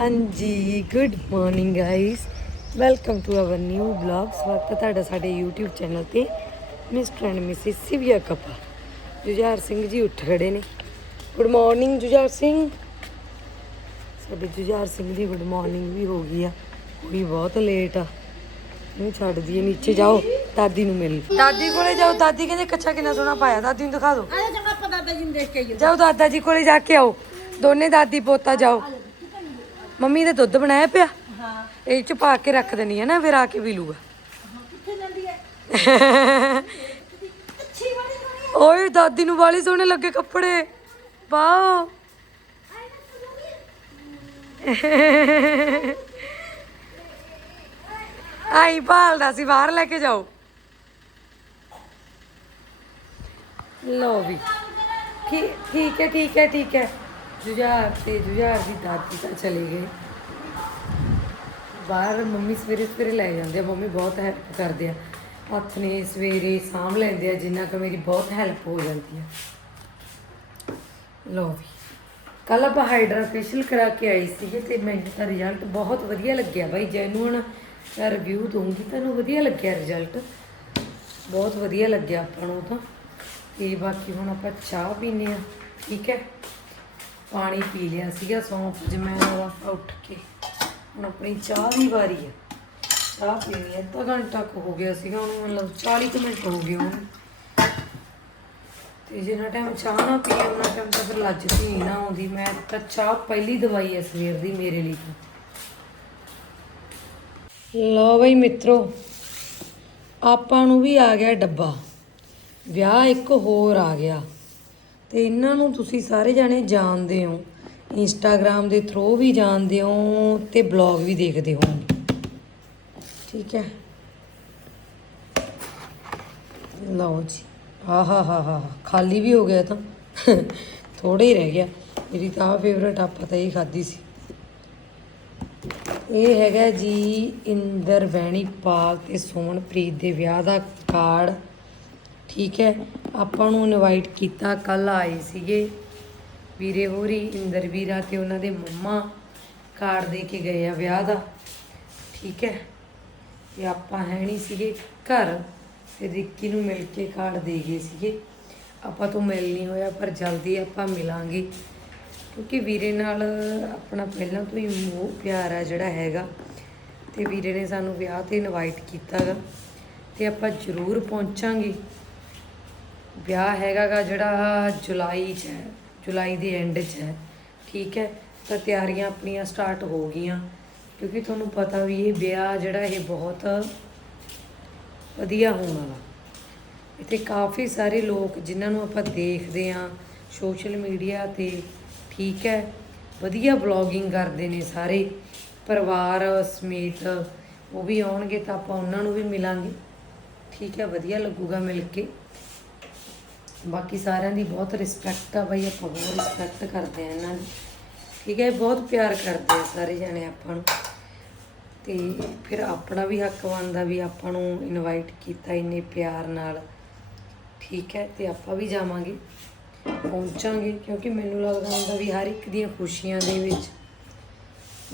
ਹਾਂਜੀ good morning guys welcome to our new blog ਸਵਾਗਤ ਹੈ ਤੁਹਾਡਾ ਸਾਡੇ YouTube ਚੈਨਲ ਤੇ ਮਿਸਟਰ ਐਂਡ ਮਿਸਿਸ ਸਿਵਿਆ ਕਪਾ ਜੁਝਾਰ ਸਿੰਘ ਜੀ ਉੱਠ ਖੜੇ ਨੇ। Good morning Jujhar Singh. ਸਾਡੇ ਜੁਝਾਰ ਸਿੰਘ ਦੀ ਗੁੱਡ ਮਾਰਨਿੰਗ ਵੀ ਹੋ ਗਈ ਆ। ਕੁੜੀ ਬਹੁਤ ਲੇਟ ਆ। ਇਹਨੂੰ ਛੱਡ ਦਈਏ ਨੀਚੇ ਜਾਓ। ਦਾਦੀ ਨੂੰ ਮਿਲ। ਦਾਦੀ ਕੋਲੇ ਜਾਓ। ਦਾਦੀ ਕਹਿੰਦੇ ਕੱਚਾ ਕਿੰਨਾ ਸੋਹਣਾ ਪਾਇਆ। ਦਾਦੀ ਨੂੰ ਦਿਖਾ ਦਿਓ। ਆਲੇ ਚੰਗਾ ਪਤਾ ਤਾਂ ਜਿੰਨ ਦੇਖ ਕੇ ਜਾਓ ਦਾਦਾ ਜੀ ਕੋਲੇ ਜਾ ਕੇ ਆਓ। ਦੋਨੇ ਦਾਦੀ ਪੋਤਾ ਜਾਓ। ਮੰਮੀ ਦੇ ਦੁੱਧ ਬਣਾਇਆ ਪਿਆ? ਹਾਂ। ਇਹ ਚ ਪਾ ਕੇ ਰੱਖ ਦੇਣੀ ਹੈ ਨਾ ਫਿਰ ਆ ਕੇ ਪੀ ਲੂਗਾ। ਕਿੱਥੇ ਜਾਂਦੀ ਹੈ ਓਏ ਦਾਦੀ ਨੂੰ ਵਾਲੇ ਸੋਹਣੇ ਲੱਗੇ ਕੱਪੜੇ। ਵਾਓ। ਆਈ ਭਾਲਦਾ ਸੀ ਬਾਹਰ ਲੈ ਕੇ ਜਾਓ। ਲੋ ਵੀ। ਠੀਕ ਹੈ ਠੀਕ ਹੈ ਠੀਕ ਹੈ ਜੁਝਾਰ ਤੇ ਜੁਝਾਰ ਦੀ ਦਾਦੀ ਤਾਂ ਚਲੇ ਗਏ। ਬਾਹਰ ਮੰਮੀ ਸਵੇਰੇ ਸਵੇਰੇ ਲੈ ਜਾਂਦੇ ਆ, ਮੰਮੀ ਬਹੁਤ ਹੈਲਪ ਕਰਦੇ ਆ। ਹੱਥ ਨੇ ਸਵੇਰੇ ਸਾਂਭ ਲੈਂਦੇ ਆ, ਜਿੰਨਾ ਕੁ ਮੇਰੀ ਬਹੁਤ ਹੈਲਪ ਹੋ ਜਾਂਦੀ ਆ। ਲੋ ਵੀ ਕੱਲ ਆਪਾਂ ਹਾਈਡਰਾ ਫੇਸ਼ੀਅਲ ਕਰਾ ਕੇ ਆਈ ਸੀਗੇ ਤੇ ਮੈਨੂੰ ਤਾਂ ਰਿਜ਼ਲਟ ਬਹੁਤ ਵਧੀਆ ਲੱਗਿਆ ਬਾਈ ਜੈਨੂਨ ਰਿਵਿਊ ਦੂੰਗੀ ਤੁਹਾਨੂੰ ਵਧੀਆ ਲੱਗਿਆ ਰਿਜ਼ਲਟ ਬਹੁਤ ਵਧੀਆ ਲੱਗਿਆ ਆਪਾਂ ਨੂੰ ਤਾਂ। ਤੇ ਬਾਕੀ ਹੁਣ ਆਪਾਂ ਚਾਹ ਪੀਨੇ ਆ ਠੀਕ ਹੈ? ਪਾਣੀ ਪੀ ਲਿਆ ਸੀਗਾ, ਸੌਂਫ ਜਿਵੇਂ ਉਹਦਾ ਉੱਠ ਕੇ। ਹੁਣ ਆਪਣੀ ਚਾਹ ਦੀ ਵਾਰੀ ਹੈ। ਚਾਹ ਪੀਣੀ ਹੈ ਅੱਧਾ ਘੰਟਾ ਕੁ ਹੋ ਗਿਆ ਸੀਗਾ ਉਹਨੂੰ, ਮਤਲਬ 40 ਕੁ ਮਿੰਟ ਹੋ ਗਏ ਉਹਨੂੰ। ਤੇ ਜਿੰਨਾ ਟਾਈਮ ਚਾਹ ਨਾ ਪੀਏ ਉਹਨਾਂ ਟਾਈਮ ਤਾਂ ਫਿਰ ਲੱਜਦੀ ਨਹੀਂ ਨਾ ਆਉਂਦੀ। ਮੈਂ ਤਾਂ ਚਾਹ ਪਹਿਲੀ ਦਵਾਈ ਹੈ ਸਵੇਰ ਦੀ ਮੇਰੇ ਲਈ ਤਾਂ। ਲਓ ਬਈ ਮਿੱਤਰੋ, ਆਪਾਂ ਨੂੰ ਵੀ ਆ ਗਿਆ ਡੱਬਾ। ਵਿਆਹ ਇੱਕ ਹੋਰ ਆ ਗਿਆ। ਤੇ ਇਹਨਾਂ ਨੂੰ ਤੁਸੀਂ ਸਾਰੇ ਜਾਣੇ ਜਾਣਦੇ ਹੋ। ਇੰਸਟਾਗ੍ਰam ਦੇ ਥਰੂ ਵੀ ਜਾਣਦੇ ਹੋ ਤੇ ਬਲੌਗ ਵੀ ਦੇਖਦੇ ਹੋ ਠੀਕ ਹੈ? ਲਓ ਜੀ। ਆਹਾ ਹਾ ਹਾ ਖਾਲੀ ਵੀ ਹੋ ਗਿਆ ਤਾਂ। ਥੋੜਾ ਹੀ ਰਹਿ ਗਿਆ। ਮੇਰੀ ਤਾਂ ਫੇਵਰਟ ਆਪਾਂ ਤਾਂ ਇਹ ਖਾਦੀ ਸੀ। ਇਹ ਹੈਗਾ ਜੀ ਇੰਦਰ ਵੈਣੀ ਪਾਲ ਤੇ ਸੋਮਨਪ੍ਰੀਤ ਦੇ ਵਿਆਹ ਦਾ ਕਾਰਡ ਠੀਕ ਹੈ? ਆਪਾਂ ਨੂੰ ਇਨਵਾਈਟ ਕੀਤਾ ਕੱਲ ਆਏ ਸੀਗੇ ਵੀਰੇ ਹੋਰੀ ਇੰਦਰ ਵੀਰਾ ਤੇ ਉਹਨਾਂ ਦੇ ਮੰਮਾ ਕਾਰਡ ਦੇ ਕੇ ਗਏ ਆ ਵਿਆਹ ਦਾ। ਠੀਕ ਹੈ? ਤੇ ਆਪਾਂ ਹੈ ਨਹੀਂ ਸੀਗੇ ਘਰ, ਤੇ ਰਿੱਕੀ ਨੂੰ ਮਿਲ ਕੇ ਕਾਰਡ ਦੇ ਗਏ ਸੀਗੇ। ਆਪਾਂ ਤੋਂ ਮਿਲ ਨਹੀਂ ਹੋਇਆ, ਪਰ ਜਲਦੀ ਆਪਾਂ ਮਿਲਾਂਗੇ। ਕਿਉਂਕਿ ਵੀਰੇ ਨਾਲ ਆਪਣਾ ਪਹਿਲਾਂ ਤੋਂ ਹੀ ਮੋਹ ਪਿਆਰ ਆ ਜਿਹੜਾ ਹੈਗਾ। ਤੇ ਵੀਰੇ ਨੇ ਸਾਨੂੰ ਵਿਆਹ ਤੇ ਇਨਵਾਈਟ ਕੀਤਾ ਗਾ ਤੇ ਆਪਾਂ ਜ਼ਰੂਰ ਪਹੁੰਚਾਂਗੇ। ਵਿਆਹ ਹੈਗਾਗਾ ਜਿਹੜਾ ਜੁਲਾਈ 'ਚ ਹੈ, ਜੁਲਾਈ ਦੇ ਐਂਡ 'ਚ ਹੈ, ਠੀਕ ਹੈ? ਤਾਂ ਤਿਆਰੀਆਂ ਆਪਣੀਆਂ ਸਟਾਰਟ ਹੋ ਗਈਆਂ, ਕਿਉਂਕਿ ਤੁਹਾਨੂੰ ਪਤਾ ਵੀ ਇਹ ਵਿਆਹ ਜਿਹੜਾ ਇਹ ਬਹੁਤ ਵਧੀਆ ਹੋਣ ਵਾਲਾ। ਇੱਥੇ ਕਾਫੀ ਸਾਰੇ ਲੋਕ ਜਿਨ੍ਹਾਂ ਨੂੰ ਆਪਾਂ ਦੇਖਦੇ ਆਂ ਸੋਸ਼ਲ ਮੀਡੀਆ ਤੇ, ਠੀਕ ਹੈ? ਵਧੀਆ ਵਲੌਗਿੰਗ ਕਰਦੇ ਨੇ ਸਾਰੇ, ਪਰਿਵਾਰ ਸਮੇਤ, ਉਹ ਵੀ ਆਉਣਗੇ ਤਾਂ ਆਪਾਂ ਉਹਨਾਂ ਨੂੰ ਵੀ ਮਿਲਾਂਗੇ। ਠੀਕ ਹੈ, ਵਧੀਆ ਲੱਗੂਗਾ ਮਿਲ ਕੇ। ਬਾਕੀ ਸਾਰਿਆਂ ਦੀ ਬਹੁਤ ਰਿਸਪੈਕਟ ਆ ਬਾਈ, ਆਪਾਂ ਬਹੁਤ ਰਿਸਪੈਕਟ ਕਰਦੇ ਆ ਇਹਨਾਂ ਦੀ। ਠੀਕ ਹੈ, ਬਹੁਤ ਪਿਆਰ ਕਰਦੇ ਆ ਸਾਰੇ ਜਣੇ ਆਪਾਂ ਨੂੰ। ਤੇ ਫਿਰ ਆਪਣਾ ਵੀ ਹੱਕ ਬਣਦਾ ਵੀ ਆਪਾਂ ਨੂੰ ਇਨਵਾਈਟ ਕੀਤਾ ਇੰਨੇ ਪਿਆਰ ਨਾਲ। ਠੀਕ ਹੈ, ਤੇ ਆਪਾਂ ਵੀ ਜਾਵਾਂਗੇ, ਪਹੁੰਚਾਂਗੇ, ਕਿਉਂਕਿ ਮੈਨੂੰ ਲੱਗਦਾ ਹੁੰਦਾ ਵੀ ਹਰ ਇੱਕ ਦੀਆਂ ਖੁਸ਼ੀਆਂ ਦੇ ਵਿੱਚ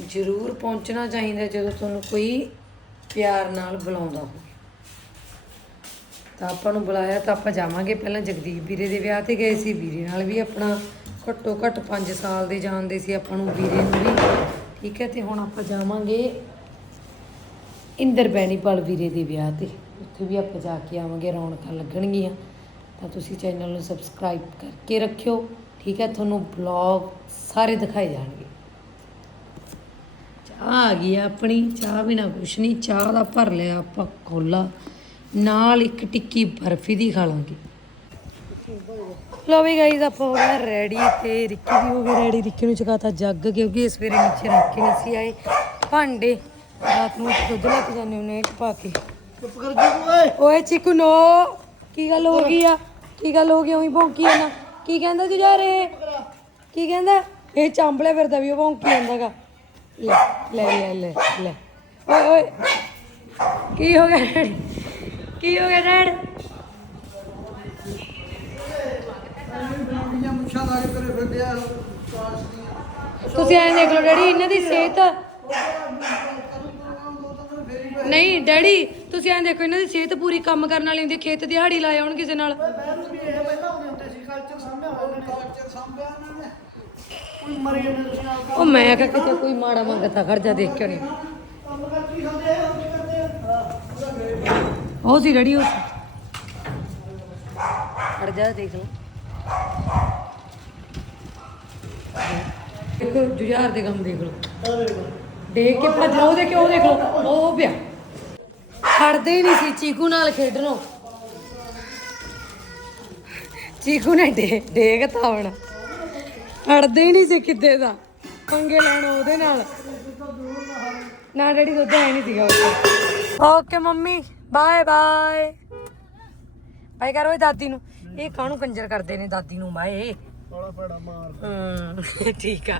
ਜ਼ਰੂਰ ਪਹੁੰਚਣਾ ਚਾਹੀਦਾ ਜਦੋਂ ਤੁਹਾਨੂੰ ਕੋਈ ਪਿਆਰ ਨਾਲ ਬੁਲਾਉਂਦਾ ਹੋਵੇ। ਤਾਂ ਆਪਾਂ ਨੂੰ ਬੁਲਾਇਆ ਤਾਂ ਆਪਾਂ ਜਾਵਾਂਗੇ। ਪਹਿਲਾਂ ਜਗਦੀਪ ਵੀਰੇ ਦੇ ਵਿਆਹ ਤੇ ਗਏ ਸੀ। ਵੀਰੇ ਨਾਲ ਵੀ ਆਪਣਾ ਘੱਟੋ ਘੱਟ 5 ਸਾਲ ਦੇ ਜਾਣਦੇ ਸੀ ਆਪਾਂ ਨੂੰ ਵੀਰੇ ਨੂੰ ਵੀ। ਠੀਕ ਹੈ, ਤੇ ਹੁਣ ਆਪਾਂ ਜਾਵਾਂਗੇ ਇੰਦਰ ਬੈਣੀਪਾਲ ਵੀਰੇ ਦੇ ਵਿਆਹ ਤੇ। ਉੱਥੇ ਵੀ ਆਪਾਂ ਜਾ ਕੇ ਆਵਾਂਗੇ, ਰੌਣਕਾਂ ਲੱਗਣਗੀਆਂ। ਤਾਂ ਤੁਸੀਂ ਚੈਨਲ ਨੂੰ ਸਬਸਕ੍ਰਾਈਬ ਕਰਕੇ ਰੱਖਿਓ। ਠੀਕ ਹੈ, ਤੁਹਾਨੂੰ ਬਲੌਗ ਸਾਰੇ ਦਿਖਾਏ ਜਾਣਗੇ। ਚਾਹ ਆ ਗਈ ਆ ਆਪਣੀ। ਚਾਹ ਬਿਨਾ ਕੁਛ ਨਹੀਂ, ਚਾਹ ਦਾ ਭਰ ਲਿਆ ਆਪਾਂ ਕੋਲਾ। ਨਾਲ ਇੱਕ ਟਿੱਕੀ ਬਰਫੀ ਦੀ ਖਾ ਲਾਂਗੇ। ਲੋ ਵੀ ਗਾਈਜ਼ ਆਪਾਂ ਹੋ ਗਏ ਰੈਡੀ ਤੇ ਰਿੱਕੀ ਵੀ ਹੋ ਗਈ ਰੈਡੀ ਰਿੱਕੀ ਨੂੰ ਚਕਾਤਾ ਜੱਗ ਕਿਉਂਕਿ ਇਸ ਵੇਰੇ ਨੀਚੇ ਰੱਖ ਕੇ ਨਹੀਂ ਸੀ ਆਏ। ਭਾਂਡੇ ਰਾਤ ਨੂੰ ਦੁੱਧ ਲੈ ਕੇ ਜਾਂਦੇ ਇੱਕ ਪਾ ਕੇ। ਚੁੱਪ ਕਰ ਜੀ ਓਏ। ਓਏ ਚਿਕੂ ਨੋ। ਕੀ ਗੱਲ ਹੋ ਗਈ ਆ? ਕੀ ਗੱਲ ਹੋ ਗਈ? ਉਹੀ ਭੌਂਕੀ ਜਾਂਦਾ। ਕੀ ਕਹਿੰਦਾ ਤੂੰ ਜਾ ਰੇ ਕੀ ਕਹਿੰਦਾ? ਇਹ ਚਾਂਬਲੇ ਫਿਰਦਾ ਵੀ ਉਹ ਭੌਂਕੀ ਜਾਂਦਾਗਾ। ਲੈ ਲੈ ਲੈ ਲੈ ਲੈ। ਓਏ ਓਏ। ਕੀ ਹੋ ਗਿਆ? ਕੀ ਹੋ ਗਿਆ ਡੈਡ? ਤੁਸੀਂ ਐਂ ਦੇਖ ਲਓ ਡੈਡੀ, ਇਹਨਾਂ ਦੀ ਸਿਹਤ। ਨਹੀਂ, ਡੈਡੀ, ਤੁਸੀਂ ਐਂ ਦੇਖੋ, ਇਹਨਾਂ ਦੀ ਸਿਹਤ ਪੂਰੀ ਕੰਮ ਕਰਨ ਵਾਲੀ ਹੁੰਦੀ, ਖੇਤ ਦਿਹਾੜੀ ਲਾਏ ਹੋਣ ਕਿਸੇ ਨਾਲ। ਉਹ ਮੈਂ ਕਿਹਾ ਕਿਤੇ ਕੋਈ ਮਾੜਾ ਮੰਗਤਾ ਖਰਚਾ ਦੇਖ ਕੇ ਨਹੀਂ ਕੰਮ ਕਰਕੇ ਹੀ ਖਾਂਦੇ ਆ ਹੋਰ ਕੀ ਕਰਦੇ ਆ ਪੂਰਾ ਮੇਰੇ ਉਹ ਸੀ ਡੈਡੀ ਉਹ ਖੜ ਜਾ, ਦੇਖ ਲਓ। ਦੇਖੋ ਜੁਝਾਰ ਦੇ ਕੰਮ ਦੇਖ ਲਓ। ਦੇਖ ਕੇ ਭੱਜ ਲਓ, ਉਹ ਦੇਖ ਉਹ ਦੇਖ ਲਓ। ਉਹ ਪਿਆ। ਖੜਦੇ ਹੀ ਨਹੀਂ ਸੀ ਚੀਕੂ ਨਾਲ ਖੇਡਣੋਂ। ਚੀਕੂ ਨੇ ਡੇ ਡੇਗਤਾ ਹੁਣ। ਹੀ ਨਹੀਂ ਸੀ ਕਿੱਦੇ ਦਾ। ਪੰਗੇ ਲੈਣ ਉਹਦੇ ਨਾਲ। ਨਾ ਡੈਡੀ, ਦੁੱਧ ਹੈ ਨਹੀਂ ਸੀਗਾ okay, mummy. Bye bye bye ਕਰ ਓਏ ਦਾਦੀ ਨੂੰ। ਇਹ ਕਾਹਨੂੰ ਕੰਜਰ ਕਰਦੇ ਨੇ ਦਾਦੀ ਨੂੰ ਬੜਾ ਮਾਰ। ਹਮ ਠੀਕ ਆ।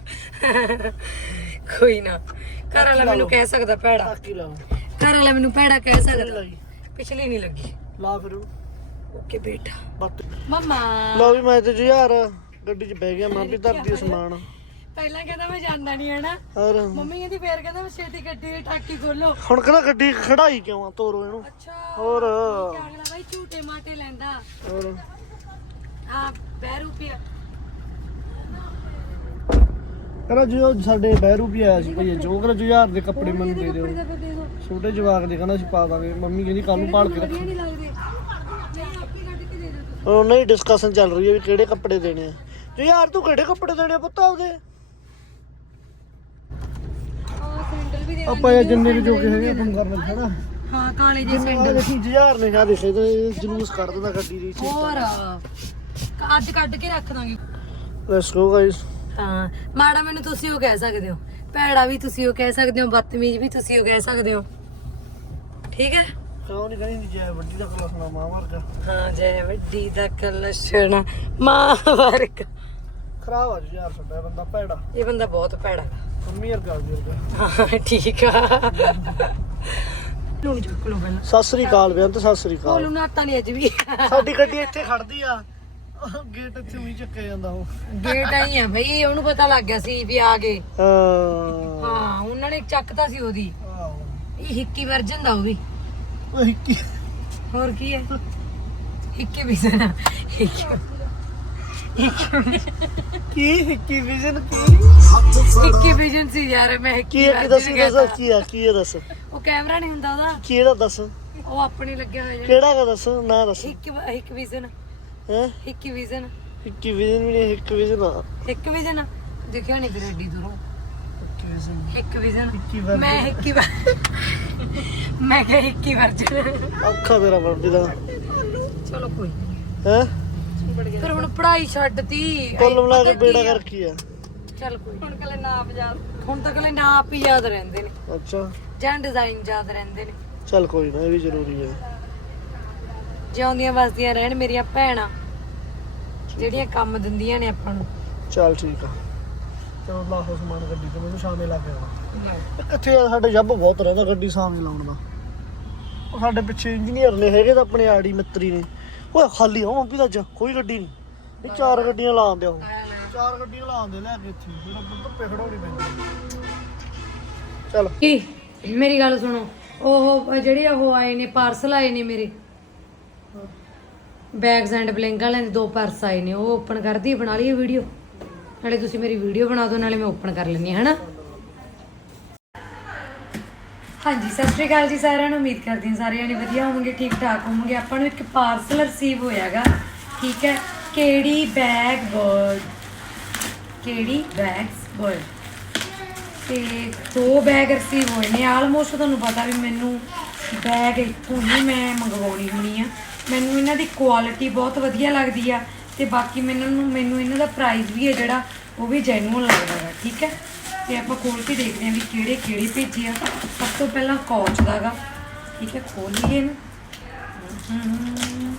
ਕੋਈ ਨਾ। ਘਰ ਵਾਲਾ ਮੈਨੂੰ ਕਹਿ ਸਕਦਾ ਭੈੜਾ। ਘਰ ਵਾਲਾ ਮੈਨੂੰ ਭੈੜਾ ਕਹਿ ਸਕਦਾ। ਪਿਛਲੀ ਨਹੀਂ ਲੱਗੀ। ਲਾ ਫਿਰ। ਓਕੇ ਬੇਟਾ। ਮਮਾ। ਲਓ ਵੀ ਮੈਂ ਤੇ ਜੀ ਯਾਰ ਗੱਡੀ 'ਚ ਬਹਿ ਗਿਆ ਮੈਂ ਵੀ ਧਰਦੀ ਸਮਾਨ। ਪਹਿਲਾਂ ਕਹਿੰਦਾ ਮੈਂ ਜਾਂਦਾ ਨਹੀਂ ਹੈ ਨਾ ਹੋਰ। ਮੰਮੀ ਕਹਿੰਦੀ ਫੇਰ ਕਹਿੰਦਾ ਮੈਂ ਛੇਤੀ ਗੱਡੀ ਦੀ ਟਾਕੀ ਖੋਲੋ। ਹੁਣ ਕਹਿੰਦਾ ਗੱਡੀ ਖੜਾਈ ਕਿਉਂ ਆ ਤੋਰੋ ਇਹਨੂੰ? ਅੱਛਾ ਹੋਰ। ਕਿ ਅਗਲਾ ਬਾਈ ਝੂਟੇ ਮਾਟੇ ਲੈਂਦਾ। ਹੋਰ। ਆ ਬਹਿਰੂ ਪਿਆ ਕਹਿੰਦਾ ਜੀ ਸਾਡੇ ਬਹਿਰੂ ਵੀ ਆਇਆ ਸੀ ਭਈਆ ਜੋ ਕਰ ਜੁਝਾਰ ਦੇ ਕੱਪੜੇ ਮੈਨੂੰ ਦੇ ਦਿਓ। ਛੋਟੇ ਜਵਾਕ ਦੇ ਕਹਿੰਦਾ ਅਸੀਂ ਪਾ ਦਾਂਗੇ। ਮੰਮੀ ਕਹਿੰਦੀ ਕੱਲ ਨੂੰ ਪਾਲ ਕੇ ਰੱਖ। ਵਧੀਆ ਨਹੀਂ ਲੱਗਦੇ। ਮੈਂ ਆਪੇ ਕੱਢ ਕੇ ਦੇ ਦੋ ਉਹਨਾਂ ਦੀ ਡਿਸਕਸ਼ਨ ਚੱਲ ਰਹੀ ਹੈ ਵੀ ਕਿਹੜੇ ਕੱਪੜੇ ਦੇਣੇ ਆ। ਜੀ ਯਾਰ ਤੂੰ ਕਿਹੜੇ ਕੱਪੜੇ ਦੇਣੇ ਆ ਪੁੱਤ ਉਹਦੇ ਆ ਸੈਂਡਲ ਵੀ ਦੇ ਆਪਾਂ ਇਹ ਜਿੰਨੇ ਵੀ ਜੋ ਕਿ ਹੈਗੇ ਆਪਾਂ ਨੂੰ ਕਰਨਾ ਹੈਨਾ ਹਾਂ ਕਾਲੇ ਜੇ ਸੈਂਡਲ ਦੇਖੀ ਜੁਝਾਰ ਨੇ ਕਾ ਦੇਖੇ ਤੇ ਜਲੂਸ ਕੱਢ ਦਿੰਦਾ ਗੱਡੀ ਦੀ ਹੋਰ ਅੱਜ ਕੱਢ ਕੇ ਰੱਖ ਦਾਂਗੇ। ਲੈਟਸ ਗੋ ਗਾਇਸ ਹਾਂ ਮਾੜਾ ਮੈਨੂੰ ਤੁਸੀਂ ਉਹ ਕਹਿ ਸਕਦੇ ਹੋ। ਭੈੜਾ ਵੀ ਤੁਸੀਂ ਉਹ ਕਹਿ ਸਕਦੇ ਹੋ ਬਦਤਮੀਜ਼ ਵੀ ਤੁਸੀਂ ਉਹ ਕਹਿ ਸਕਦੇ ਹੋ। ਠੀਕ ਹੈ? ਨਹੀਂ ਕਹਿੰਦੀ ਜੈ ਵੱਡੀ ਦਾ ਕਲਾਸ ਨਾ ਮਾਂ ਵਰਗਾ। ਹਾਂ ਜੈ ਵੱਡੀ ਦਾ ਕਲਸ਼ਣਾ ਮਾਂ ਵਰਗ। ਖਰਾਬ ਆ ਜੁਝਾਰ ਸਾਡਾ ਇਹ ਬੰਦਾ ਭੈੜਾ। ਇਹ ਬੰਦਾ ਬਹੁਤ ਭੈੜਾ। ਮੰਮੀ ਵਰਗਾ ਜੀ ਵਰਗਾ। ਹਾਂ ਠੀਕ ਆ। ਲੂਣ ਚੁੱਕ ਲਓ ਪਹਿਲਾਂ। ਸਤਿ ਸ੍ਰੀ ਅਕਾਲ ਬੇਅੰਤ ਸਤਿ ਸ੍ਰੀ ਅਕਾਲ। ਕੋਲੂ ਨਾਤਾ ਨਹੀਂ ਅੱਜ ਵੀ। ਸਾਡੀ ਗੱਡੀ ਇੱਥੇ ਖੜਦੀ ਆ। ਗੇਟ ਇੱਥੇ ਉਹੀ ਚੱਕਿਆ ਜਾਂਦਾ ਉਹ। ਗੇਟ ਆਈ ਆ ਬਈ ਉਹਨੂੰ ਪਤਾ ਲੱਗ ਗਿਆ ਸੀ ਵੀ ਆ ਗਏ। ਹਾਂ। ਹਾਂ ਉਹਨਾਂ ਨੇ ਚੱਕਤਾ ਸੀ ਉਹਦੀ। ਆਹੋ। ਇਹ ਹਿੱਕੀ ਵਰਜਨ ਦਾ ਉਹ ਵੀ। ਉਹ ਕੀ ਹੋਰ ਕੀ ਹੈ? ਹਿੱਕੀ ਵੀ ਸਨਾ। ਕੀ ਕੀ ਵਿਜ਼ਨ ਕੀ? ਹਿੱਕੀ ਵਿਜਨ ਸੀ ਯਾਰ ਮੈਂ ਕੀ ਹਿੱਕੀ ਹੈ ਕੀ ਦੱਸ version ਦੱਸ ਕੀ ਆ ਕੀ ਹੈ ਦੱਸ? ਉਹ ਕੈਮਰਾ ਨਹੀਂ ਹੁੰਦਾ ਉਹਦਾ। ਕਿਹੜਾ ਦੱਸ? ਉਹ ਆਪਣੇ ਲੱਗਿਆ ਹੋਇਆ। ਜਿਹੜਾ ਕਿਹੜਾ ਹੈਗਾ ਦੱਸ? ਨਾ ਦੱਸ। ਹਿੱਕ ਹਿੱਕ ਵਿਜ਼ਨ ਹੈ? ਹਿੱਕੀ ਵਿਜ਼ਨ ਕੀ ਵਿਜ਼ਨ ਵੀ ਨਹੀਂ ਇੱਕ ਵਿਜ਼ਨ ਆ। ਹਿੱਕ ਵਿਜ਼ਨ ਦੇਖਿਆ ਨਹੀਂ ਫਿਰ ਐਡੀ ਦੂਰੋਂ। ਇੱਕ। ਹਿੱਕ ਵਿਜ਼ਨ ਹਿੱਕੀ version। ਮੈਂ ਹਿੱਕੀ ਵਰ- ਮੈਂ ਕਿਹਾ ਹਿੱਕੀ ਵਰਜਨ ਅੱਖਾਂ ਤੇਰਾ ਬੰਦੀ ਦਾ ਚਲੋ ਕੋਈ ਹੈ? ਫਿਰ ਹੁਣ ਪੜ੍ਹਾਈ ਛੱਡਤੀ ਕੁੱਲ ਮਿਲਾ ਕੇ ਬੇੜਾ ਕੀ ਆ? ਕਰ ਕੀ ਆ। ਚੱਲ ਕੋਈ ਹੁਣ ਕਲੇ ਨਾਪ ਯਾਦ। ਹੁਣ ਤਾਂ ਕਲੇ ਨਾਪ ਹੀ ਯਾਦ ਰਹਿੰਦੇ ਨੇ। ਅੱਛਾ। ਜਾਂ ਡਿਜ਼ਾਈਨ ਯਾਦ ਰਹਿੰਦੇ ਨੇ। ਚੱਲ ਕੋਈ ਨਾ ਇਹ ਵੀ ਜ਼ਰੂਰੀ ਹੈ ਜਿਉਂਦੀਆਂ ਵਸਦੀਆਂ ਰਹਿਣ ਮੇਰੀਆਂ ਭੈਣਾਂ ਜਿਹੜੀਆਂ ਕੰਮ ਦਿੰਦੀਆਂ ਨੇ ਆਪਾਂ ਨੂੰ। ਚੱਲ ਠੀਕ ਆ। ਚਲੋ ਲਾਹੋ ਸਮਾਨ ਗੱਡੀ ਤੇ ਮੈਨੂੰ ਸ਼ਾਮੇ ਲਾ ਕੇ ਆਉਣਾ। ਇੱਥੇ ਆ ਸਾਡੇ ਜੱਬ ਬਹੁਤ ਰਹਿੰਦਾ ਗੱਡੀ ਸਾਹਮਣੇ ਲਾਉਣ ਦਾ। ਉਹ ਸਾਡੇ ਪਿੱਛੇ ਇੰਜੀਨੀਅਰ ਨੇ ਹੈਗੇ ਤਾਂ ਆਪਣੇ ਆੜੀ ਮਿੱਤਰੀ ਨੇ। ਓਏ ਖਾਲੀ ਹੋ ਮੰਪੀ ਦਾ ਅੱਜ ਕੋਈ ਗੱਡੀ ਨਹੀਂ। ਇਹ ਚਾਰ ਗੱਡੀਆਂ ਲਾਉਂਦੇ ਉਹ। ਚਾਰ ਗੱਡੀਆਂ ਲਾਉਂਦੇ ਲੈ ਕੇ ਇੱਥੇ। ਫਿਰ ਅੱਗੇ ਧੁੱਪੇ ਖੜਾਉਣੀ ਪੈਂਦੀ। ਚੱਲ। ਕੀ? ਮੇਰੀ ਗੱਲ ਸੁਣੋ। ਉਹ ਜਿਹੜੇ ਉਹ ਆਏ ਨੇ ਪਾਰਸਲ ਆਏ ਨੇ ਮੇਰੇ। ਬੈਗਸ ਐਂਡ ਬਲਿੰਕ ਵਾਲਿਆਂ ਦੇ ਦੋ ਪਰਸ ਆਏ ਨੇ। ਉਹ ਓਪਨ ਕਰਦੀ ਬਣਾ ਲਈਏ ਵੀਡੀਓ ਨਾਲੇ ਤੁਸੀਂ ਮੇਰੀ ਵੀਡੀਓ ਬਣਾ ਦਿਓ ਨਾਲੇ ਮੈਂ ਓਪਨ ਕਰ ਲੈਂਦੀ ਹਾਂ ਹਨਾ? ਹਾਂਜੀ, ਸਤਿ ਸ਼੍ਰੀ ਅਕਾਲ ਜੀ ਸਾਰਿਆਂ ਨੂੰ। ਉਮੀਦ ਕਰਦੀ ਹਾਂ ਸਾਰੇ ਜਣੇ ਵਧੀਆ ਹੋਵੋਗੇ, ਠੀਕ ਠਾਕ ਹੋਵੋਗੇ। ਆਪਾਂ ਨੂੰ ਇੱਕ ਪਾਰਸਲ ਰਿਸੀਵ ਹੋਇਆਗਾ। ਠੀਕ ਹੈ? ਕਿਹੜੀ ਬੈਗ ਵਰਡ ਕਿਹੜੀ ਬੈਗਸ ਵਰਡ ਤੇ ਦੋ ਬੈਗ ਰਿਸੀਵ ਹੋਏ ਨੇ। ਆਲਮੋਸਟ ਤੁਹਾਨੂੰ ਪਤਾ ਵੀ ਮੈਨੂੰ ਬੈਗ ਇੱਥੋਂ ਹੀ ਮੈਂ ਮੰਗਵਾਉਣੀ ਹੋਣੀ ਆ। ਮੈਨੂੰ ਇਹਨਾਂ ਦੀ ਕੁਆਲਿਟੀ ਬਹੁਤ ਵਧੀਆ ਲੱਗਦੀ ਆ। ਤੇ ਬਾਕੀ ਮੈਨੂੰ ਮੈਨੂੰ ਇਹਨਾਂ ਦਾ ਪ੍ਰਾਈਸ ਵੀ ਹੈ ਜਿਹੜਾ, ਉਹ ਵੀ ਜੈਨੂਅਲ ਲੱਗਦਾ ਹੈ ਠੀਕ ਹੈ? ਤੇ ਆਪਾਂ ਖੋਲ ਕੇ ਦੇਖਦੇ ਹਾਂ ਵੀ ਕਿਹੜੇ ਕਿਹੜੇ ਭੇਜੇ ਆ। ਸਭ ਤੋਂ ਪਹਿਲਾਂ ਕੌਚ ਦਾਗਾ ਠੀਕ ਹੈ ਹਮ।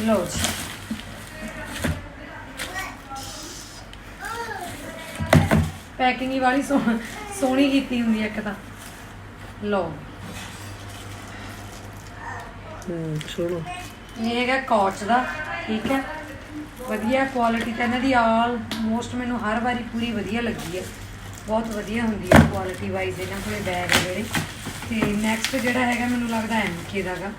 ਲਓ ਜੀ। ਪੈਕਿੰਗ ਹੀ ਵਾਲੀ ਸੋਹ- ਸੋਹਣੀ ਕੀਤੀ ਹੁੰਦੀ ਹੈ ਇੱਕ ਤਾਂ। ਲਓ। ਹੂੰ ਸੁਣੋ। ਇਹ ਹੈਗਾ ਕੌਚ ਦਾ। ਠੀਕ ਹੈ। ਵਧੀਆ ਕੁਆਲਿਟੀ ਤਾਂ ਇਹਨਾਂ ਦੀ ਆਲ ਮੋਸਟ ਮੈਨੂੰ ਹਰ ਵਾਰੀ ਪੂਰੀ ਵਧੀਆ ਲੱਗੀ ਹੈ। ਬਹੁਤ ਵਧੀਆ ਹੁੰਦੀ ਹੈ ਕੁਆਲਿਟੀ ਵਾਈਜ਼ ਇਹਨਾਂ ਕੋਲੇ ਬੈਗ ਜਿਹੜੇ। ਤੇ ਨੈਕਸਟ ਜਿਹੜਾ ਹੈਗਾ ਮੈਨੂੰ ਲੱਗਦਾ ਐਮਕੇ ਦਾਗਾ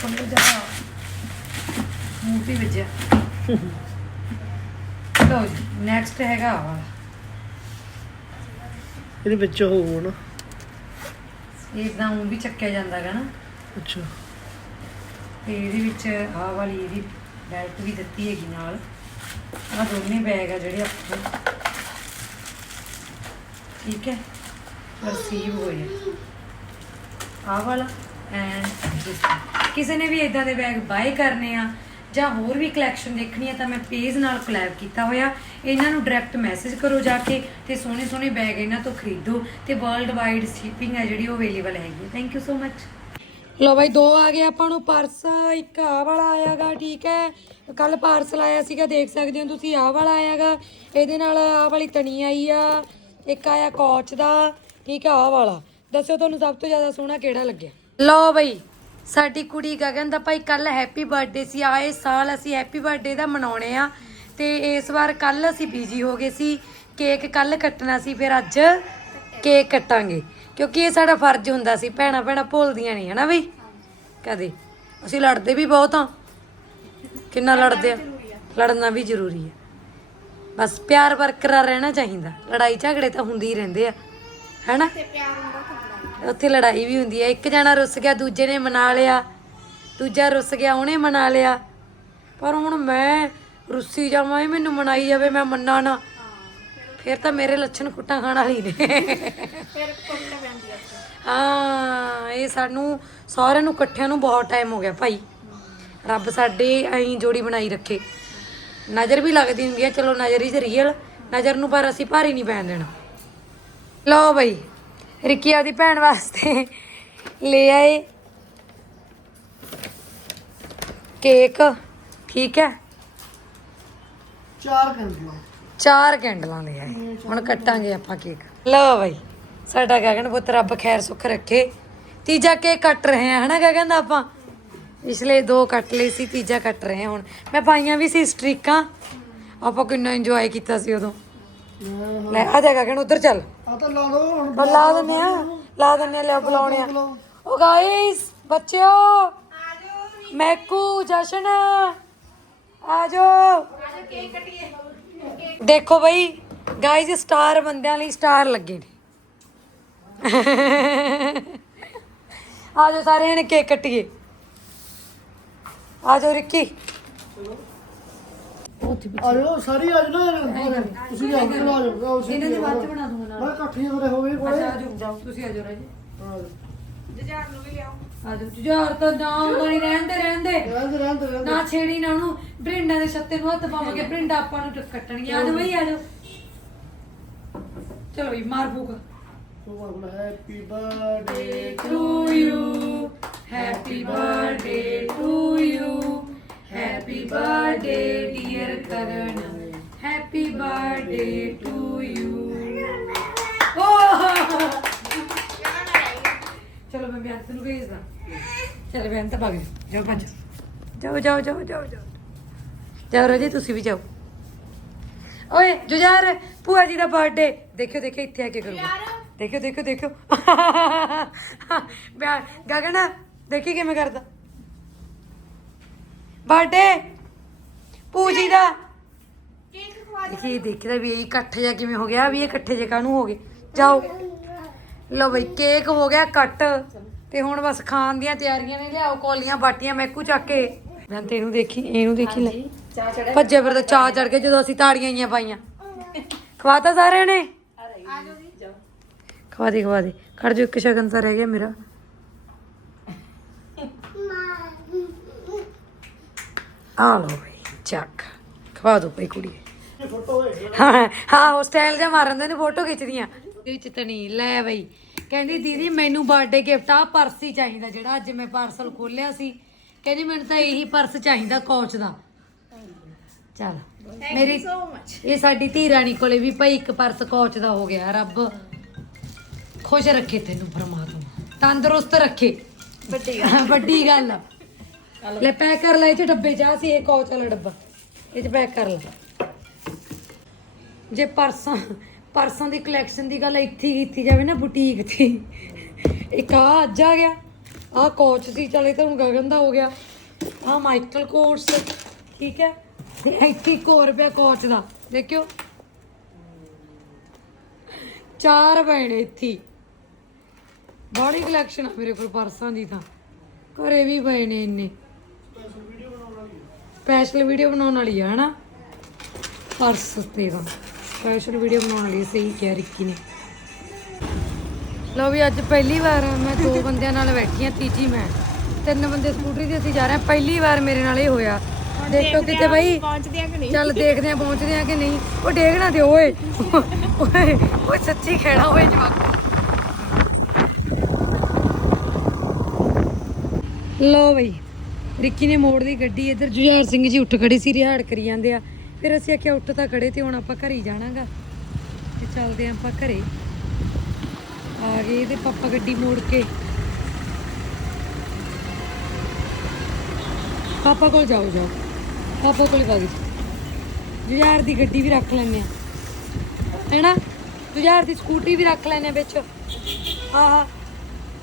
ਕੋਲ ਜਾ ਮੂੰਹ ਵੱਜਿਆ। ਲਓ ਜੀ ਨੈਕਸਟ ਹੈਗਾ ਆਹ ਵਾਲਾ ਇਹਦੇ ਵਿੱਚ ਹੋਊ ਨਾ। ਇਹ ਤਾਂ ਉਹ ਵੀ ਚੱਕਿਆ ਜਾਂਦਾ ਗਾ ਨਾ। ਅੱਛਾ। ਤੇ ਇਹਦੇ ਵਿੱਚ ਆਹ ਵਾਲੀ ਇਹਦੀ ਬੈਲਟ ਵੀ ਦਿੱਤੀ ਹੈਗੀ ਨਾਲ। ਆਹ ਦੋਨੇ ਬੈਗ ਆ ਜਿਹੜੇ ਆਪਣੇ ਠੀਕ ਹੈ? ਰਿਸੀਵ ਹੋਏ ਆ। ਆਹ ਵਾਲਾ ਐਂਡ ਕਿਸੇ ਨੇ ਵੀ ਇਦਾਂ ਦੇ ਬੈਗ ਬਾਏ ਕਰਨੇ ਆ ਜਾਂ ਹੋਰ ਵੀ ਕਲੈਕਸ਼ਨ ਦੇਖਣੀ ਆ ਤਾਂ ਮੈਂ ਪੇਜ ਨਾਲ ਕੋਲੈਬ ਕੀਤਾ ਹੋਇਆ। ਇਹਨਾਂ ਨੂੰ ਡਾਇਰੈਕਟ ਮੈਸੇਜ ਕਰੋ ਜਾ ਕੇ ਤੇ ਸੋਹਣੇ ਸੋਹਣੇ ਬੈਗ ਇਹਨਾਂ ਤੋਂ ਖਰੀਦੋ ਤੇ ਵਰਲਡ ਵਾਈਡ ਸ਼ਿਪਿੰਗ ਹੈ ਜਿਹੜੀ ਉਹ ਅਵੇਲੇਬਲ ਹੈਗੀ ਹੈ ਥੈਂਕ ਯੂ ਸੋ ਮਚ ਲੋ ਬਾਈ, ਦੋ ਆ ਗਏ ਆਪਾਂ ਨੂੰ ਪਰਸ, ਇੱਕ ਆਹ ਵਾਲਾ ਆਇਆਗਾ, ਠੀਕ ਹੈ। ਕੱਲ ਪਾਰਸਲ ਆਇਆ ਸੀਗਾ, ਦੇਖ ਸਕਦੇ ਹੋ ਤੁਸੀਂ, ਆਹ ਵਾਲਾ ਆਇਆਗਾ। ਇਹਦੇ ਨਾਲ ਆਹ ਵਾਲੀ ਤਣੀ ਆਈ ਆ, ਇੱਕ ਆਇਆ ਕੋਚ ਦਾ, ਠੀਕ ਹੈ, ਆਹ ਵਾਲਾ। ਦੱਸੋ ਤੁਹਾਨੂੰ ਸਭ ਤੋਂ ਜ਼ਿਆਦਾ ਸੋਹਣਾ ਕਿਹੜਾ ਲੱਗਿਆ? ਲੋ ਬਾਈ, ਸਾਡੀ ਕੁੜੀ ਗਗਨ ਦਾ ਭਾਈ ਕੱਲ ਹੈਪੀ ਬਰਥਡੇ ਸੀ ਆਏ ਸਾਲ ਅਸੀਂ ਹੈਪੀ ਬਰਥਡੇ ਦਾ ਮਨਾਉਣੇ ਆ। ਤੇ ਇਸ ਵਾਰ ਕੱਲ ਅਸੀਂ ਬਿਜ਼ੀ ਹੋ ਗਏ ਸੀ, ਕੇਕ ਕੱਲ ਕੱਟਣਾ ਸੀ, ਫਿਰ ਅੱਜ ਕੇਕ ਕੱਟਾਂਗੇ। ਕਿਉਂਕਿ ਇਹ ਸਾਡਾ ਫਰਜ਼ ਹੁੰਦਾ ਸੀ ਭੈਣਾ ਭੈਣਾ ਭੁੱਲਦੀਆਂ ਨਹੀਂ ਹਨਾ ਬਈ ਕਦੇ। ਅਸੀਂ ਲੜਦੇ ਵੀ ਬਹੁਤ ਆ ਕਿੰਨਾ ਲੜਦੇ ਆ। ਲੜਨਾ ਵੀ ਜ਼ਰੂਰੀ ਹੈ ਬਸ ਪਿਆਰ ਬਰਕਰਾਰ ਰਹਿਣਾ ਚਾਹੀਦਾ। ਲੜਾਈ ਝਗੜੇ ਤਾਂ ਹੁੰਦੇ ਹੀ ਰਹਿੰਦੇ ਆ। ਹੈਨਾ? ਉੱਥੇ ਲੜਾਈ ਵੀ ਹੁੰਦੀ ਹੈ ਇੱਕ ਜਣਾ ਰੁੱਸ ਗਿਆ ਦੂਜੇ ਨੇ ਮਨਾ ਲਿਆ। ਦੂਜਾ ਰੁੱਸ ਗਿਆ ਉਹਨੇ ਮਨਾ ਲਿਆ। ਪਰ ਹੁਣ ਮੈਂ ਰੁੱਸੀ ਜਾਵਾਂ ਇਹ ਮੈਨੂੰ ਮਨਾਈ ਜਾਵੇ ਮੈਂ ਮੰਨਾ ਨਾ। ਫਿਰ ਤਾਂ ਮੇਰੇ ਲੱਛਣ ਕੁੱਟਾਂ ਖਾਣ ਵਾਲੀ ਨੇ। ਹਾਂ ਇਹ ਸਾਨੂੰ ਸਾਰਿਆਂ ਨੂੰ ਇਕੱਠਿਆਂ ਨੂੰ ਬਹੁਤ ਟਾਈਮ ਹੋ ਗਿਆ ਭਾਈ। ਰੱਬ ਸਾਡੇ ਐਂ ਜੋੜੀ ਬਣਾਈ ਰੱਖੇ। ਨਜ਼ਰ ਵੀ ਲੱਗਦੀ ਹੁੰਦੀ ਹੈ ਚਲੋ ਨਜ਼ਰ ਹੀ ਰੀਅਲ ਨਜ਼ਰ ਨੂੰ ਪਰ ਅਸੀਂ ਭਾਰੀ ਨਹੀਂ ਪੈਣ ਦੇਣਾ। ਲਓ ਬਈ ਰਿੱਕੀ ਆਪਦੀ ਭੈਣ ਵਾਸਤੇ ਲੈ ਆਏ ਕੇਕ। ਠੀਕ ਹੈ? ਚਾਰ ਕੈਂਡੀਆਂ ਚਾਰ ਕੈਂਡਲਾਂ ਲੈ ਆਏ। ਹੁਣ ਕੱਟਾਂਗੇ ਆਪਾਂ ਕੇਕ। ਲਓ ਬਈ ਸਾਡਾ ਗਗਨ ਪੁੱਤ ਰੱਬ ਖੈਰ ਸੁੱਖ ਰੱਖੇ। ਤੀਜਾ ਕੇਕ ਕੱਟ ਰਹੇ ਆ ਹਨਾ ਗਗਨ ਦਾ ਆਪਾਂ? ਪਿਛਲੇ ਦੋ ਕੱਟ ਲਏ ਸੀ ਤੀਜਾ ਕੱਟ ਰਹੇ ਆ ਹੁਣ। ਮੈਂ ਪਾਈਆਂ ਵੀ ਸੀ ਸਟ੍ਰੀਕਾਂ। ਆਪਾਂ ਕਿੰਨਾ ਇੰਜੋਏ ਕੀਤਾ ਸੀ ਉਦੋਂ। ਲੈ ਆ ਜਾ ਗਗਨ ਉਧਰ ਚੱਲ। ਆ ਤਾਂ ਲਾ ਦੋ ਹੁਣ ਬਸ ਲਾ ਦਿੰਨੇ ਆ ਲਾ ਦਿੰਨੇ ਆ ਲੈ ਬੁਲਾਉਣੇ ਆ। ਓ ਗਾਇਸ ਬੱਚਿਓ। ਮੈਕੂ ਜਸ਼ਨ। ਆ ਜਾਓ। ਦੇਖੋ ਬਈ ਗਾਇਸ ਸਟਾਰ ਬੰਦਿਆਂ ਲਈ ਸਟਾਰ ਲੱਗੇ ਨੇ। ਆ ਜਾਓ ਸਾਰੇ ਨੇ ਕੇਕ ਕੱਟੀਏ। ਆ ਜਾਓ ਰਿੱਕੀ। ਜਾਓ ਸਾਰੀ ਆ ਜਾਓ ਨਾ। ਤੁਸੀਂ ਆ ਜਾਓ ਆ ਜਾਓ ਇਹਨਾਂ ਦੇ ਬਾਅਦ ਚ ਬਣਾ ਦੂੰਗਾ ਮੈਂ ਇਕੱਠੀਆਂ ਹੋਵੇ ਕੋਲੇ। ਆ ਜਾਓ। ਜਾਓ ਤੁਸੀਂ ਆ ਜਾਓ ਰਾਜੀ। ਹਾਂ। ਜਜਾਰ ਨੂੰ ਵੀ ਲਿਆਓ। ਜਾਓ ਜੁਝਾਰ ਤਾਂ ਨਾ ਆਉਂਦਾ ਨਹੀਂ ਰਹਿੰਦੇ ਰਹਿੰਦੇ। ਰਹਿੰਦੇ ਰਹਿੰਦੇ ਰਹਿੰਦੇ। ਨਾ ਛੇੜੀ ਨਾ ਉਹਨੂੰ। ਬਰਿੰਡਾ ਦੇ ਛੱਤੇ ਨੂੰ ਹੱਥ ਪਾਵਾਂਗੇ ਬਰਿੰਡਾ ਆਪਾਂ ਨੂੰ ਟੱਕ- ਕੱਟਣਗੇ ਆ ਜਾਓ ਬਈ ਆ ਜਾਓ। ਚਲੋ ਬਈ ਮਾਰ ਫੂਕ। So happy birthday to you happy birthday to you happy birthday dear karan happy birthday to you oh! ਚਲੋ ਮੈਂ ਬਿਆਨ ਨੂੰ ਭੇਜਦਾ ਚਲ ਬਿਆਨ ਤਾਂ ਭਾਗ ਜਾਓ ਭੱਜ। ਜਾਓ ਜਾਓ ਜਾਓ ਜਾਓ ਜਾਓ। ਜਾਓ ਰਾਜੀ ਤੁਸੀਂ ਵੀ ਜਾਓ। ਓਏ ਜੁਜਾਰ ਭੂਆ ਜੀ ਦਾ ਬਰਥਡੇ ਦੇਖਿਓ ਦੇਖਿਓ ਇੱਥੇ ਆ ਕੇ ਕਰੂਗਾ। ਦੇਖਿਓ ਦੇਖਿਓ ਦੇਖਿਓ। ਬਿਆਨ ਗਗਨ ਦੇਖੀ ਕਿਵੇਂ ਕਰਦਾ? ਬਰਥਡੇ ਪੂਜੀ ਦਾ। ਕੇਕ ਖਵਾ ਦੇਖੀ ਦੇਖਦਾ ਵੀ ਇਹ ਇਕੱਠ ਜਿਹਾ ਕਿਵੇਂ ਹੋ ਗਿਆ ਵੀ ਇਹ ਇਕੱਠੇ ਜੇ ਕਾਹਨੂੰ ਹੋ ਗਏ। ਜਾਓ। ਲਓ ਬਈ ਕੇਕ ਹੋ ਗਿਆ ਕੱਟ। ਤੇ ਹੁਣ ਬਸ ਖਾਣ ਦੀਆਂ ਤਿਆਰੀਆਂ ਨੇ ਲਿਆਓ ਕੋਲੀਆਂ ਬਾਟੀਆਂ ਮੈਕੂ ਚੱਕ ਕੇ। ਮੈਂ ਤੇ ਇਹਨੂੰ ਦੇਖੀ ਇਹਨੂੰ ਦੇਖੀ ਲੈ। ਚਾਹ ਚੜਾ ਭੱਜੇ ਫਿਰ ਤਾਂ ਚਾਹ ਚੜ ਕੇ ਜਦੋਂ ਅਸੀਂ ਤਾੜੀਆਂ ਆਈਆਂ ਪਾਈਆਂ। ਖਵਾਤਾ ਸਾਰਿਆਂ ਨੇ? ਆ ਜਾਓ ਜੀ ਜਾਓ ਖਵਾ ਦੇ ਖਵਾ ਦੇ। ਖੜ ਜੋ ਇੱਕ ਸ਼ਗਨ ਤਾਂ ਰਹਿ ਗਿਆ ਮੇਰਾ। ਆ ਲੋ ਬਈ ਚੱਕ। ਖਵਾ ਦੋ ਬਈ ਕੁੜੀ ਇਹ ਫੋਟੋ ਹੈ ਹਾਂ ਹਾਂ ਉਹ ਸਟਾਈਲ ਜਿਹਾ ਮਾਰਨ ਦੇ ਨੇ ਫੋਟੋ ਖਿੱਚਦੀਆਂ। ਵਿੱਚ ਤਣੀ ਲੈ ਬਈ। ਕਹਿੰਦੀ ਦੀਦੀ ਮੈਨੂੰ ਬਰਥਡੇ ਗਿਫਟ ਆ ਪਰਸ ਹੀ ਚਾਹੀਦਾ ਜਿਹੜਾ ਅੱਜ ਮੈਂ ਪਾਰਸਲ ਖੋਲਿਆ ਸੀ। ਕਹਿੰਦੀ ਮੈਨੂੰ ਤਾਂ ਇਹੀ ਪਰਸ ਚਾਹੀਦਾ ਕੋਚ ਦਾ। ਚੱਲ ਮੇਰੀ ਇਹ ਸਾਡੀ ਧੀ ਰਾਣੀ ਕੋਲੇ ਵੀ ਭਾਈ ਇੱਕ ਪਰਸ ਕੋਚ ਦਾ ਹੋ ਗਿਆ ਰੱਬ ਖੁਸ਼ ਰੱਖੇ ਤੈਨੂੰ ਪਰਮਾਤਮਾ। ਤੰਦਰੁਸਤ ਰੱਖੇ। ਵੱਡੀ ਵੱਡੀ ਗੱਲ ਲੈ ਪੈਕ ਕਰ ਲੈ ਇਹ ਚ ਡੱਬੇ ਆ ਸੀ ਇਹ ਕੌਚ ਵਾਲਾ ਡੱਬਾ। ਇਹ ਚ ਪੈਕ ਕਰ ਲੈ। ਜੇ ਪਰਸਾਂ ਪਰਸਾਂ ਦੀ ਕਲੈਕਸ਼ਨ ਦੀ ਗੱਲ ਇੱਥੇ ਕੀਤੀ ਜਾਵੇ ਨਾ ਬੁਟੀਕ ਤੇ ਇੱਕ ਆ ਅੱਜ ਆ ਗਿਆ ਆ ਕੋਚ ਸੀ, ਚਲੇ ਤਾਂ ਹੁਣ ਗਗਨ ਦਾ ਹੋ ਗਿਆ। ਆ ਮਾਈਕਲ ਕੋਰਸ ਠੀਕ ਹੈ? ਤੇ ਇੱਥੇ ਇੱਕ ਹੋਰ ਪਿਆ ਕੋਚ ਦਾ, ਦੇਖਿਓ। ਚਾਰ ਬਣੇ ਇੱਥੇ। ਹੀ। ਬੜੀ ਕਲੈਕਸ਼ਨ ਆ ਮੇਰੇ ਕੋਲ ਪਰਸਾਂ ਦੀ ਤਾਂ। ਘਰੇ ਵੀ ਪਏ ਨੇ ਇੰਨੇ। ਸਪੈਸ਼ਲ ਵੀਡੀਓ ਬਣਾਉਣ ਵਾਲੀ ਆ, ਹਨਾ? ਪਰਸ ਤੇ ਤਾਂ। ਸਪੈਸ਼ਲ ਵੀਡੀਓ ਬਣਾਉਣ ਵਾਲੀ ਸਹੀ ਕਿਹਾ ਰਿੱਕੀ ਨੇ। ਲਓ ਵੀ ਅੱਜ ਪਹਿਲੀ ਵਾਰ ਮੈਂ ਦੋ ਬੰਦਿਆਂ ਨਾਲ ਬੈਠੀ ਆ ਤੀਜੀ ਮੈਂ। ਤਿੰਨ ਬੰਦੇ ਸਕੂਟਰੀ ਤੇ ਅਸੀਂ ਜਾ ਰਹੇ ਹਾਂ ਪਹਿਲੀ ਵਾਰ ਮੇਰੇ ਨਾਲ ਇਹ ਹੋਇਆ। ਦੇਖੋ ਕਿਤੇ ਬਾਈ। ਪਹੁੰਚਦੇ ਆ ਕਿ ਨਹੀਂ। ਚੱਲ ਦੇਖਦੇ ਆ ਪਹੁੰਚਦੇ ਆ ਕਿ ਨਹੀਂ। ਉਹ ਡੇਗਣਾ ਤੇ ਓਏ। ਓਏ ਓਏ ਸੱਚੀ ਖੇੜਾ ਓਏ ਜਵਾਕ। ਲੋ ਬਈ ਰਿੱਕੀ ਨੇ ਮੋੜ ਦੀ ਗੱਡੀ। ਇੱਧਰ ਜੁਝਾਰ ਸਿੰਘ ਜੀ ਉੱਠ ਖੜੇ ਸੀ ਰਿਹਾੜ ਕਰੀ ਜਾਂਦੇ ਆ। ਫਿਰ ਅਸੀਂ ਆਖਿਆ ਉੱਠ ਤਾਂ ਖੜੇ ਤੇ ਹੁਣ ਆਪਾਂ ਘਰੇ ਹੀ ਜਾਣਾਗਾ। ਤੇ ਚੱਲਦੇ ਆਂ ਆਪਾਂ ਘਰੇ। ਆ ਗਏ ਤੇ ਪਾਪਾ ਗੱਡੀ ਮੋੜ ਕੇ। ਪਾਪਾ ਕੋਲ ਜਾਓ ਜਾਓ। ਪਾਪਾ ਕੋਲ ਵਗ ਜੁਝਾਰ ਦੀ ਗੱਡੀ ਵੀ ਰੱਖ ਲੈਨੇ ਆ। ਹੈਨਾ? ਜੁਝਾਰ ਦੀ ਸਕੂਟਰੀ ਵੀ ਰੱਖ ਲੈਨੇ ਆ ਵਿੱਚ। ਆਹ,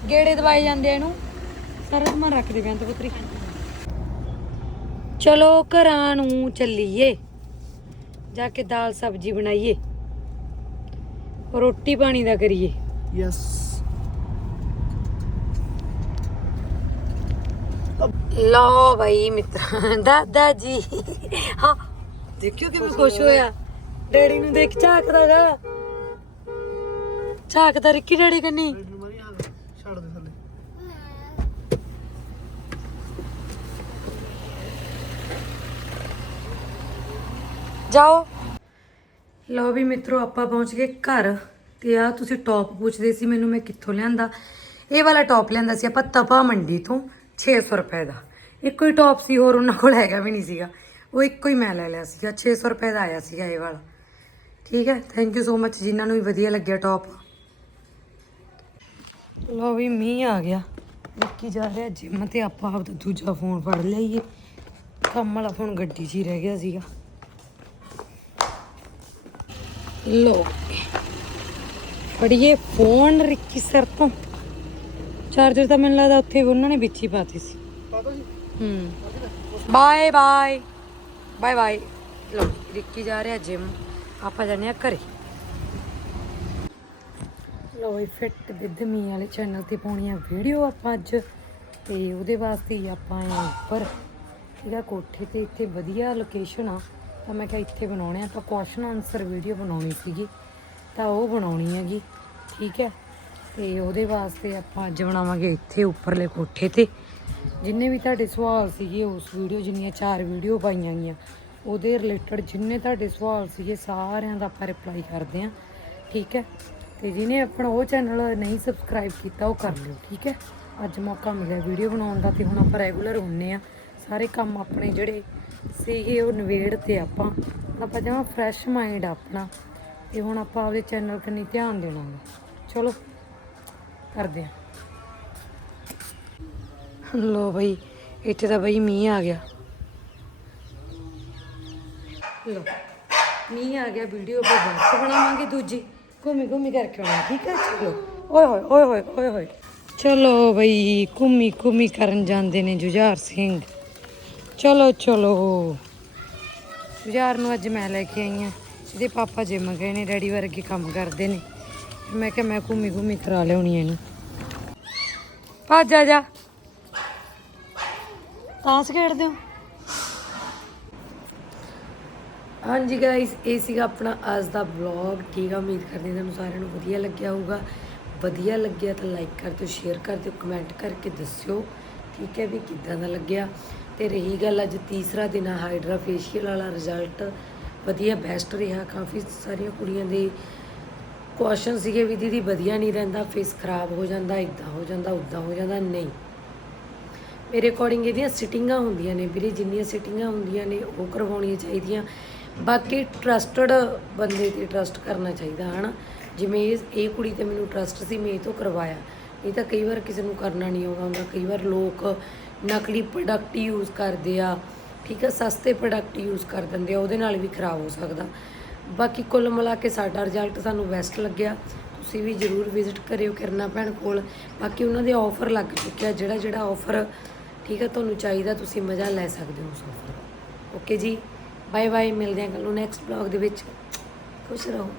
ਗੇੜੇ ਦਵਾਏ ਜਾਂਦੇ ਆ ਇਹਨੂੰ। ਸਾਰਾ ਸਮਾਨ ਰੱਖਦੇ ਪਿਆ ਪੁੱਤਰੀ। ਚਲੋ ਘਰਾਂ ਨੂੰ ਚੱਲੀਏ। ਜਾ ਕੇ ਦਾਲ ਸਬਜ਼ੀ ਬਣਾਈਏ। ਰੋਟੀ ਪਾਣੀ ਦਾ ਕਰੀਏ। ਯੈਸ ਲੋ ਭਾਈ ਮਿੱਤਰ ਦਾਦਾ ਜੀ। ਹਾਂ ਦੇਖਿਓ ਕਿਵੇਂ ਖੁਸ਼ ਹੋਇਆ। ਡੈਡੀ ਨੂੰ ਦੇਖ ਝਾਕਦਾਗਾ ਝਾਕਦਾ ਰਿੱਕੀ ਡੈਡੀ ਕੰਨੀ ਬਿਮਾਰੀ ਹਾਲ ਛੱਡ ਦੇ ਥੱਲੇ ਜਾਓ। ਲਓ ਵੀ ਮਿੱਤਰੋ, ਆਪਾਂ ਪਹੁੰਚ ਗਏ ਘਰ ਤੇ ਆ ਤੁਸੀਂ ਟੌਪ ਪੁੱਛਦੇ ਸੀ ਮੈਨੂੰ ਮੈਂ ਕਿੱਥੋਂ ਲਿਆਂਦਾ। ਇਹ ਵਾਲਾ ਟੌਪ ਲਿਆਂਦਾ ਸੀ ਆਪਾਂ ਤਪਾ ਮੰਡੀ ਤੋਂ 600 ਰੁਪਏ ਦਾ। ਇੱਕੋ ਹੀ ਟੌਪ ਸੀ, ਹੋਰ ਉਹਨਾਂ ਕੋਲ ਹੈਗਾ ਵੀ ਨਹੀਂ ਸੀਗਾ। ਉਹ ਇੱਕੋ ਹੀ ਮੈਂ ਲੈ ਲਿਆ ਸੀਗਾ 600 ਰੁਪਏ ਦਾ ਆਇਆ ਸੀਗਾ ਇਹ ਵਾਲਾ। ਠੀਕ ਹੈ ਥੈਂਕ ਯੂ ਸੋ ਮੱਚ ਜਿਨ੍ਹਾਂ ਨੂੰ ਵੀ ਵਧੀਆ ਲੱਗਿਆ ਟੌਪ ਲਓ ਵੀ ਮੀਂਹ ਆ ਗਿਆ। ਵਿੱਕੀ ਜਾ ਰਿਹਾ ਜਿਮ ਤੇ ਆਪਾਂ ਆਪਦਾ ਦੂਜਾ ਫੋਨ ਫੜ ਲਈਏ। ਕੰਮ ਵਾਲਾ ਫੋਨ ਗੱਡੀ 'ਚ ਹੀ ਰਹਿ ਗਿਆ ਸੀਗਾ। ਲੋ ਫੜੀਏ ਫੋਨ ਰਿੱਕੀ ਸਰ ਤੋਂ ਚਾਰਜਰ ਤਾਂ ਮੈਨੂੰ ਲੱਗਦਾ ਉੱਥੇ ਉਹਨਾਂ ਨੇ ਵਿੱਚ ਹੀ ਪਾਤੀ ਸੀ ਹੂੰ ਬਾਏ ਬਾਏ ਬਾਏ ਬਾਏ ਲੋ ਰਿੱਕੀ ਜਾ ਰਿਹਾ ਜਿਮ ਆਪਾਂ ਜਾਂਦੇ ਆ ਘਰੇ ਲੋ ਫਿੱਟ ਵਿਦ ਮੀ ਵਾਲੇ ਚੈਨਲ ਤੇ ਪਾਉਣੀ ਆ ਵੀਡੀਓ ਆਪਾਂ ਅੱਜ ਤੇ ਉਹਦੇ ਵਾਸਤੇ ਹੀ ਆਪਾਂ ਆਏ ਹਾਂ ਉੱਪਰ ਇਹਦਾ ਕੋਠੇ ਤੇ ਇੱਥੇ ਵਧੀਆ ਲੋਕੇਸ਼ਨ ਆ ਤਾਂ ਮੈਂ ਕਿਹਾ ਇੱਥੇ ਬਣਾਉਣੇ ਆ। ਆਪਾਂ ਕੁਐਸਚਨ ਆਨਸਰ ਵੀਡੀਓ ਬਣਾਉਣੀ ਸੀਗੀ, ਤਾਂ ਉਹ ਬਣਾਉਣੀ ਹੈਗੀ, ਠੀਕ ਹੈ। ਤੇ ਉਹਦੇ ਵਾਸਤੇ ਆਪਾਂ ਅੱਜ ਬਣਾਵਾਂਗੇ ਇੱਥੇ ਉੱਪਰਲੇ ਕੋਠੇ ਤੇ। ਜਿੰਨੇ ਵੀ ਤੁਹਾਡੇ ਸਵਾਲ ਸੀਗੇ, ਉਸ ਵੀਡੀਓ ਜਿੰਨੀਆਂ ਚਾਰ ਵੀਡੀਓ ਪਾਈਆਂ ਗਈਆਂ, ਉਹਦੇ ਰਿਲੇਟਡ ਜਿੰਨੇ ਤੁਹਾਡੇ ਸਵਾਲ ਸੀਗੇ, ਸਾਰਿਆਂ ਦਾ ਆਪਾਂ ਰਿਪਲਾਈ ਕਰਦੇ ਆਂ ਠੀਕ ਹੈ। ਤੇ ਜਿਹਨੇ ਆਪਣਾ ਉਹ ਚੈਨਲ ਨਹੀਂ ਸਬਸਕ੍ਰਾਈਬ ਕੀਤਾ, ਉਹ ਕਰ ਲਿਓ, ਠੀਕ ਹੈ। ਅੱਜ ਮੌਕਾ ਮਿਲਿਆ ਵੀਡੀਓ ਬਣਾਉਣ ਦਾ ਤੇ ਹੁਣ ਆਪਾਂ ਰੈਗੂਲਰ ਹੁੰਨੇ ਆ ਸਾਰੇ ਕੰਮ ਆਪਣੇ ਜਿਹੜੇ ਸੀਗੇ ਉਹ ਨਵੇੜ ਤੇ ਆਪਾਂ ਆਪਾਂ ਜਮਾ ਫਰੈਸ਼ ਮਾਈਂਡ ਆਪਣਾ, ਤੇ ਹੁਣ ਆਪਾਂ ਆਪਦੇ ਚੈਨਲ ਕੰਨੀ ਧਿਆਨ ਦੇਣਾ ਚਲੋ, ਕਰਦੇ ਆ। ਲੋ ਬਈ, ਇੱਥੇ ਤਾਂ ਬਈ ਮੀਂਹ ਆ ਗਿਆ। ਲੋ, ਮੀਂਹ ਆ ਗਿਆ ਵੀਡੀਓ ਪੇ ਬਾਅਦ ਬਣਾਵਾਂਗੇ ਦੂਜੀ। ਘੁੰਮੀ ਘੁੰਮੀ ਕਰਕੇ ਆਉਣਾ, ਠੀਕ ਹੈ ਚਲੋ, ਓਏ ਹੋਏ ਓਏ ਹੋਏ ਓਏ ਹੋਏ। ਚਲੋ ਬਈ, ਘੁੰਮੀ ਘੁੰਮੀ ਕਰਨ ਜਾਂਦੇ ਨੇ ਜੁਝਾਰ ਸਿੰਘ। ਚਲੋ ਚਲੋ। ਜੁਝਾਰ ਨੂੰ ਅੱਜ ਮੈਂ ਲੈ ਕੇ ਆਈ ਆ। ਇਹਦੇ ਪਾਪਾ ਜਿਮ ਗਏ ਨੇ ਡੈਡੀ ਵਰਗੇ ਕੰਮ ਕਰਦੇ ਨੇ। ਮੈਂ ਕਿਹਾ ਮੈਂ ਘੁੰਮੀ ਘੁੰਮੀ ਕਰਾ ਲਿਆਉਣੀ ਇਹਨੂੰ। ਭੱਜ ਆ ਜਾ। ਤਾਂਸ ਖੇਡਦੇ ਹੋ? ਹਾਂਜੀ ਗਾਇਸ ਇਹ ਸੀਗਾ ਆਪਣਾ ਅੱਜ ਦਾ ਵਲੌਗ ਠੀਕ ਆ ਉਮੀਦ ਕਰਦੇ ਹਾਂ ਤੁਹਾਨੂੰ ਸਾਰਿਆਂ ਨੂੰ ਵਧੀਆ ਲੱਗਿਆ ਹੋਊਗਾ। ਵਧੀਆ ਲੱਗਿਆ ਤਾਂ ਲਾਈਕ ਕਰ ਦਿਓ ਸ਼ੇਅਰ ਕਰ ਦਿਓ ਕਮੈਂਟ ਕਰਕੇ ਦੱਸਿਓ। ਠੀਕ ਹੈ ਵੀ ਕਿੱਦਾਂ ਦਾ ਲੱਗਿਆ? ਤੇ ਰਹੀ ਗੱਲ ਅੱਜ ਤੀਸਰਾ ਦਿਨ ਆ ਹਾਈਡਰਾ ਫੇਸ਼ੀਅਲ ਵਾਲਾ ਰਿਜ਼ਲਟ। ਵਧੀਆ ਬੈਸਟ ਰਿਹਾ। ਕਾਫੀ ਸਾਰੀਆਂ ਕੁੜੀਆਂ ਦੇ ਕੁਐਸਚਨ ਸੀਗੇ ਵੀ ਦੀਦੀ ਵਧੀਆ ਨਹੀਂ ਰਹਿੰਦਾ ਫੇਸ ਖਰਾਬ ਹੋ ਜਾਂਦਾ ਇਦਾਂ ਹੋ ਜਾਂਦਾ ਉਦਾਂ ਹੋ ਜਾਂਦਾ। ਨਹੀਂ। ਮੇਰੇ ਅਕੋਰਡਿੰਗ ਇਹਦੀਆਂ ਸਿਟਿੰਗਾਂ ਹੁੰਦੀਆਂ ਨੇ ਵੀਰੇ, ਜਿੰਨੀਆਂ ਸਿਟਿੰਗਾਂ ਹੁੰਦੀਆਂ ਨੇ, ਉਹ ਕਰਵਾਉਣੀਆਂ ਚਾਹੀਦੀਆਂ। ਬਾਕੀ ਟਰਸਟਡ ਬੰਦੇ ਤੇ ਟਰਸਟ ਕਰਨਾ ਚਾਹੀਦਾ, ਹਨਾ? ਜਿਵੇਂ ਇਹ ਇਹ ਕੁੜੀ ਤੇ ਮੈਨੂੰ ਟਰਸਟ ਸੀ, ਮੈਂ ਇਹ ਤੋਂ ਕਰਵਾਇਆ। ਇਹ ਤਾਂ ਕਈ ਵਾਰ ਕਿਸੇ ਨੂੰ ਕਰਨਾ ਨਹੀਂ ਆਉਂਦਾ ਹੁੰਦਾ, ਕਈ ਵਾਰ ਲੋਕ ਨਕਲੀ ਪ੍ਰੋਡਕਟ ਯੂਜ਼ ਕਰਦੇ ਆ, ਠੀਕ ਆ, ਸਸਤੇ ਪ੍ਰੋਡਕਟ ਯੂਜ਼ ਕਰ ਦਿੰਦੇ ਆ, ਉਹਦੇ ਨਾਲ ਵੀ ਖਰਾਬ ਹੋ ਸਕਦਾ। ਬਾਕੀ ਕੁੱਲ ਮਿਲਾ ਕੇ ਸਾਡਾ ਰਿਜ਼ਲਟ ਸਾਨੂੰ ਬੈਸਟ ਲੱਗਿਆ। ਤੁਸੀਂ ਵੀ ਜਰੂਰ ਵਿਜ਼ਿਟ ਕਰਿਓ ਕਿਰਨਾ ਭੈਣ ਕੋਲ। ਬਾਕੀ ਉਹਨਾਂ ਦੇ ਆਫਰ ਲੱਗ ਚੁੱਕਿਆ ਜਿਹੜਾ ਜਿਹੜਾ ਆਫਰ ਠੀਕ ਆ, ਤੁਹਾਨੂੰ ਚਾਹੀਦਾ, ਤੁਸੀਂ ਮਜ਼ਾ ਲੈ ਸਕਦੇ ਹੋ ਉਸ ਆਫਰ ਓਕੇ ਜੀ ਬਾਏ ਬਾਏ ਮਿਲਦੇ ਹਾਂ ਕੱਲ ਨੂੰ ਨੈਕਸਟ ਬਲੌਗ ਦੇ ਵਿੱਚ। ਖੁਸ਼ ਰਹੋ।